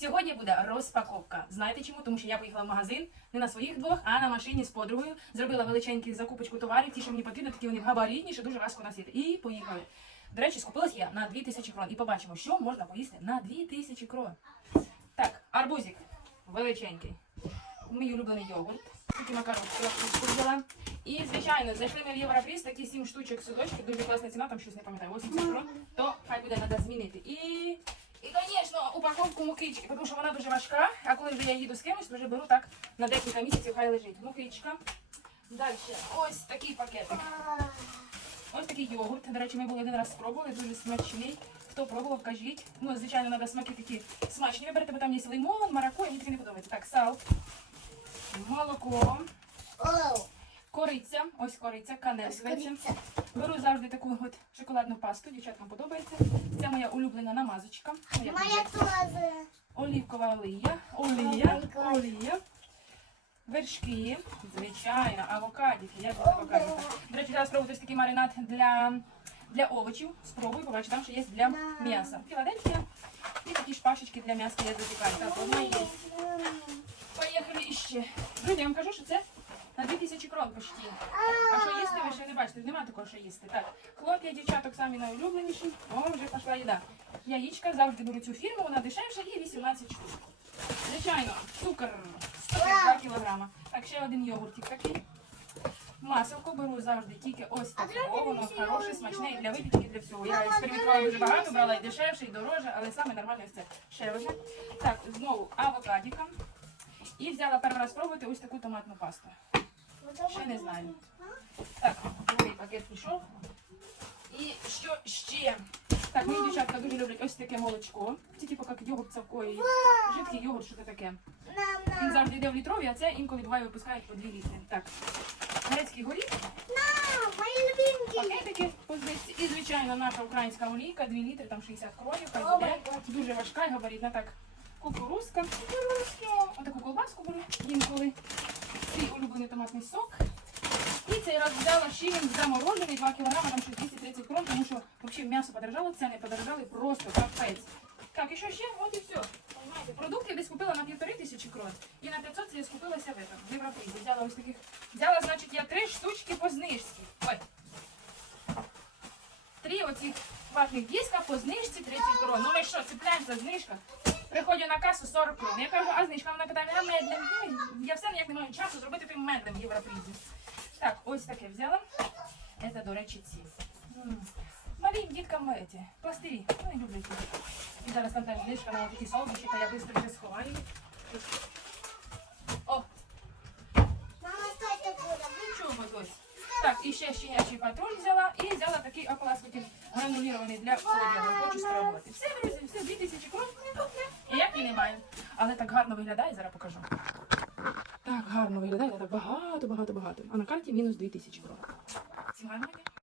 Сьогодні буде розпаковка. Знаєте чому? Тому що я поїхала в магазин не на своїх двох, а на машині з подругою. Зробила величеньку закупочку товарів, ті, що мені потрібно, такі вони габаритні, що дуже важко носити. І поїхали. До речі, скупилась я на 2000 крон. І побачимо, що можна поїсти на 2000 крон. Так, арбузик величенький. Мій улюблений йогурт. Такі макаронки я взяла. І, звичайно, зайшли ми в Європріс, такі 7 штучок судочки, дуже класна ціна, там щось не пам'ятаю, 80 крон, то хай буде треба змінити. І, і, звісно, упаковку мукички, тому що вона дуже важка, а коли вже я їду з кимось, то вже беру так на декілька місяців, хай лежить. Мукичка. Далі, ось такий пакетик. Ось такий йогурт. До речі, ми були один раз спробували, дуже смачний. Хто пробував, кажіть. Ну, звичайно, треба смаки такі смачні вибрати, бо там є лимон, маракуя, мені таке не подобається. Так, сал, молоко, кориця, ось кориця, канель зветься. Беру завжди таку от шоколадну пасту, дівчаткам подобається. Це моя улюблена намазочка. Моя Моя тоже. олівкова олія, олія, олія. Вершки, звичайно, авокадики. Я люблю авокадики. До речі, зараз спробую такий маринад для, для овочів. Спробуй, побачу, там ще є для м'яса. Філадельфія і такі шпашечки для м'яса я запікаю. Так, одна є. Поїхали іще. Друзі, я вам кажу, що це на 2000 крон почти. А що їсти, ви ще не бачите, немає такого, що їсти. Так, хлоп'я, дівчаток самі найулюбленіші. О, вже пішла їда. Яєчка, завжди беру цю фірму, вона дешевша і 18 штук. Звичайно, цукор 132 кілограма. Так, ще один йогуртик такий. Маселко беру завжди тільки ось такого, воно хороше, смачне і для випічки, і для всього. Я експериментувала дуже багато, брала і дешевше, і дороже, але саме нормальне це ще одне. Так, знову авокадіка. І взяла перший раз спробувати ось таку томатну пасту. Ще не знаю. Так, другий пакет пішов. І що ще? Так, мої дівчатка дуже люблять ось таке молочко. Це типу як йогурт цавкої. Жидкий йогурт, що це таке. Він завжди йде в літрові, а це інколи буває випускають по 2 літри. Так. Грецький горіх, пакетики по. І, звичайно, наша українська олійка, 2 літри, там 60 кронів, хай буде. Дуже важка і габаритна. Так, кукурузка. Отаку колбаску беру інколи. Свій улюблений томатний сок. І цей раз взяла ще він заморожений 2 кг, там щось 230 крон, тому що взагалі м'ясо подорожало, ціни подорожали просто капець. Так, і що ще? От і все. Понимаєте, продукти десь купила на півтори тисячі крон. І на 500 я скупилася в этом, в Європейці. Взяла ось таких. Взяла, значить, я три штучки по знижці. Ой. Три оцих ватних диска по знижці 30 крон. Ну ми що, цепляємося, знижка. Приходжу на касу 40 крон. Я кажу, а знижка вона питає, а медлем. Ну, Я все ніяк не маю часу зробити тим медлем в Європейці. Так, ось таке взяла. Це, до речі, ці. Малим діткам эти, пластирі. Люблять їх. І зараз там теж знижка на такі солодощі, та я швидко вже сховаю. О, нічого ось. Так, і ще щенячий патруль взяла і взяла такий опласкотів гранулірований для одягу. Хочу спробувати. Все, друзі, все, 2000 крон. Як і немає. Але так гарно виглядає, зараз покажу. Так гарно виглядає, так багато, багато, багато. А на карті мінус 2000 крон. гарного дня.